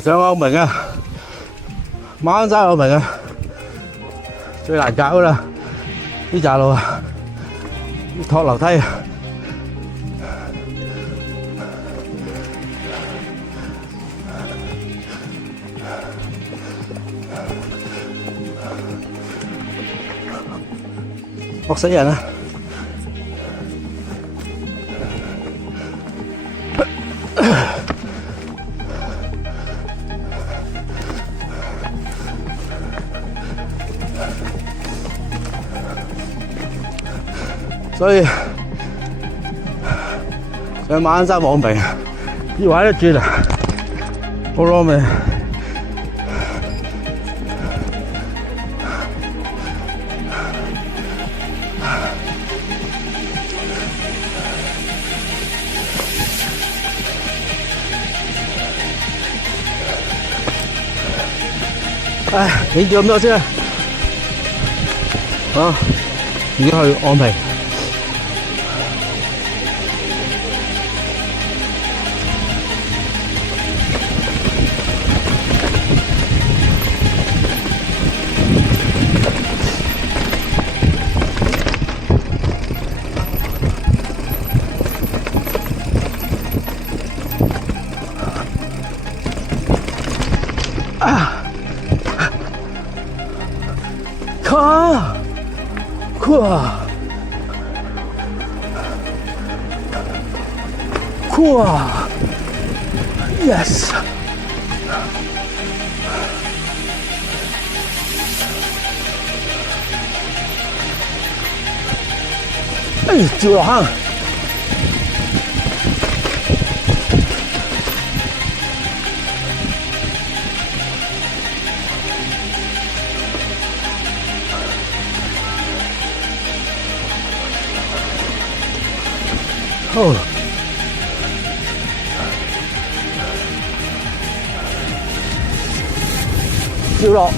上澳門啊，馬鞍山澳門啊，最難搞啦！呢條路啊，要托樓梯啊！惡死人啊！所以上馬鞍山網平，呢位都轉啊，好攞命！唉，影住咁多先啊！啊，而家去昂坪。Yes. 哎，照落坑。哦。照落，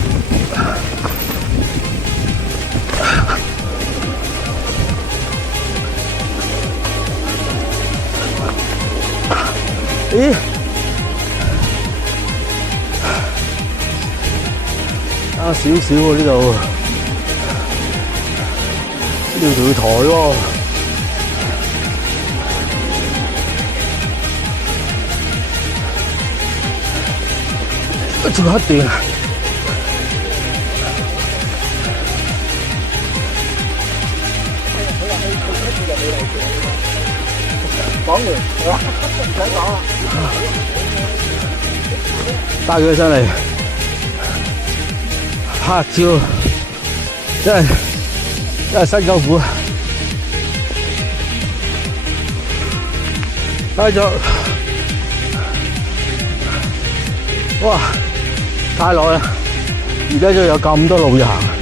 咦？差少少喎呢度，呢度仲要抬喎，仲有一段。講完係嘛？唔使講啦。帶佢上嚟拍照，真係辛苦。帶咗，哇！太耐啦，而家仲有咁多路要行。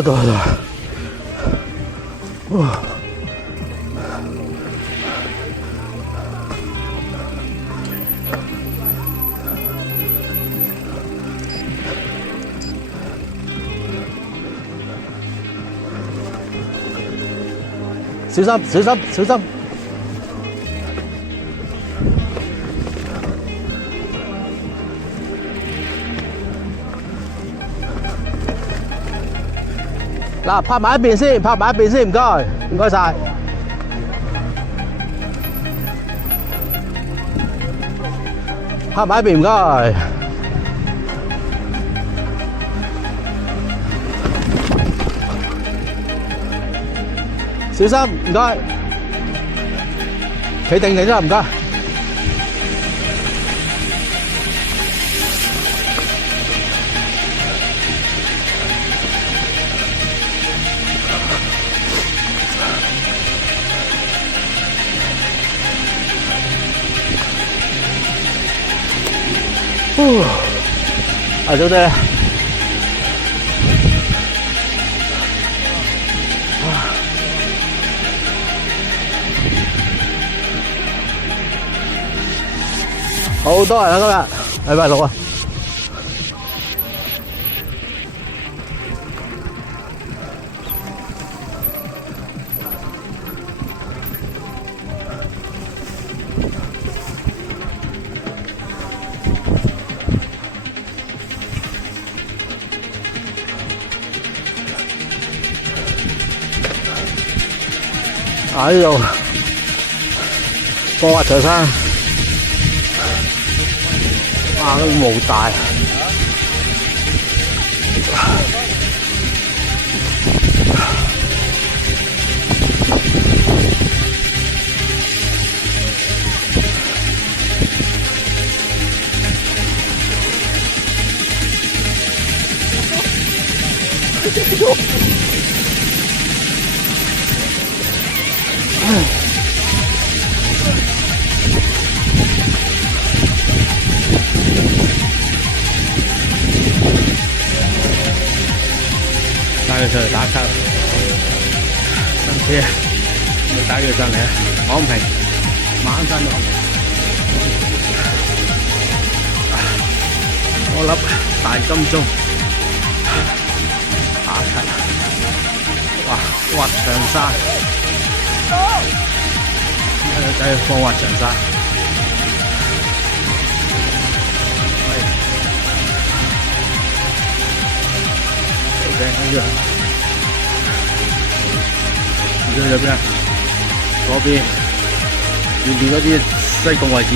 到了，哇！小心，小心，小心！嗱，拍埋一邊先，拍埋一邊先，唔該，唔該晒。拍埋一邊，唔該。小心，唔該。企定定啦，唔該。啊，兄弟，好多人啊今日，禮拜六啊！啊呢度過滑長山，啊都霧大。帶佢上嚟打卡，新車帶佢上嚟啊！昂坪馬鞍山昂坪，我粒大金鐘打卡，哇！滑長山，睇個仔放滑長山。呢個入邊，嗰邊前面嗰啲西貢位置，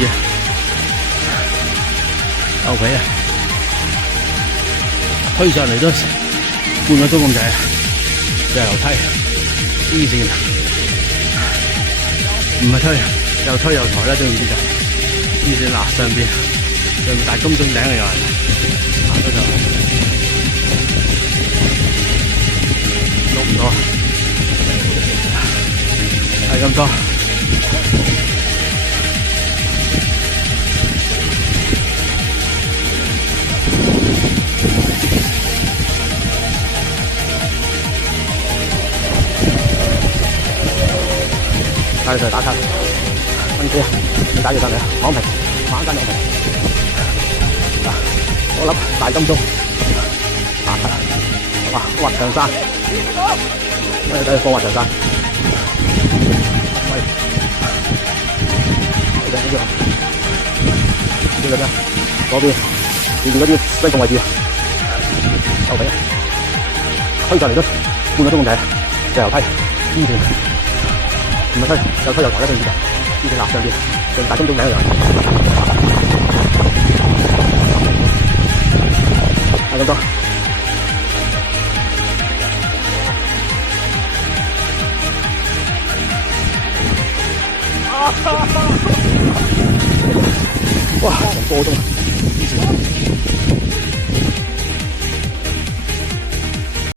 牛皮啊，推上嚟都半個鐘咁滯，上樓梯，黐線，唔係推，又推又抬啦，總言之就黐線嗱，上邊大金鐘頂啊有人行咗上嚟。碌唔到，係咁多。帶佢上嚟打卡，新車你帶佢上嚟啊！昂坪，馬鞍山昂坪，我粒大金鐘打卡，哇！滑長山。睇下放滑長山，喂，呢個咩？嗰邊前面嗰啲西貢位置，牛皮，推上嚟都半個鐘咁滯，上樓梯，黐線，唔係推，又推又抬啦，總之就黐線嗱，上邊大金鐘頂又係咁多。哇！成個鐘，黐線。